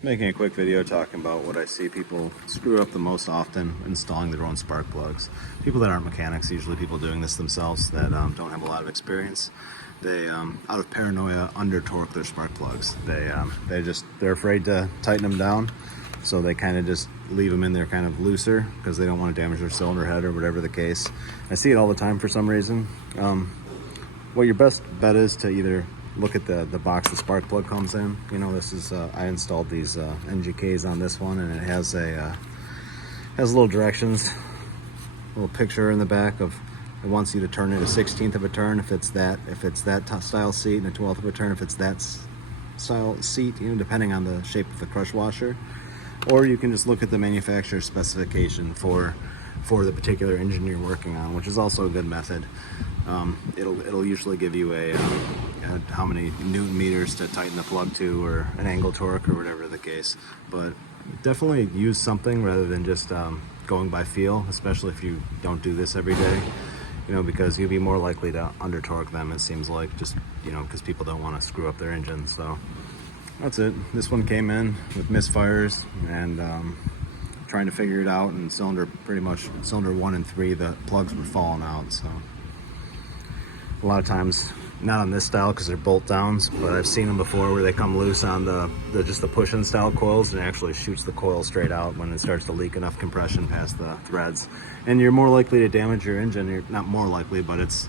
Making a quick video talking about what I see people screw up the most often installing their own spark plugs. People that aren't mechanics, usually people doing this themselves that don't have a lot of experience. They, out of paranoia, under torque their spark plugs. They're afraid to tighten them down, so they kind of just leave them in there kind of looser because they don't want to damage their cylinder head or whatever the case. I see it all the time for some reason. What your best bet is to either look at the box the spark plug comes in. You know, this is I installed these NGKs on this one, and it has little directions, a little picture in the back of it wants you to turn it a 16th of a turn if it's that style seat, and a 12th of a turn if it's that style seat, you know, depending on the shape of the crush washer. Or you can just look at the manufacturer's specification for the particular engine you're working on, which is also a good method. It'll usually give you how many newton meters to tighten the plug to, or an angle torque, or whatever the case. But definitely use something rather than just going by feel, especially if you don't do this every day. You know, because you'll be more likely to under torque them, it seems like, just, you know, because people don't want to screw up their engine. So that's it. This one came in with misfires, and trying to figure it out, and cylinder 1 and 3, the plugs were falling out. So a lot of times, not on this style because they're bolt downs, but I've seen them before where they come loose on just the push-in style coils, and it actually shoots the coil straight out when it starts to leak enough compression past the threads. And you're more likely to damage your engine. You're not more likely, but it's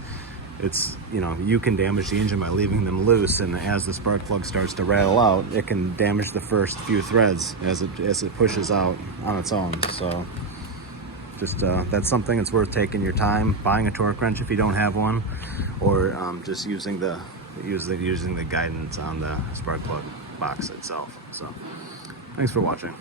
you know, you can damage the engine by leaving them loose, and as the spark plug starts to rattle out, it can damage the first few threads as it pushes out on its own. So just that's something that's worth taking your time buying a torque wrench if you don't have one, or just using the guidance on the spark plug box itself. So thanks for watching.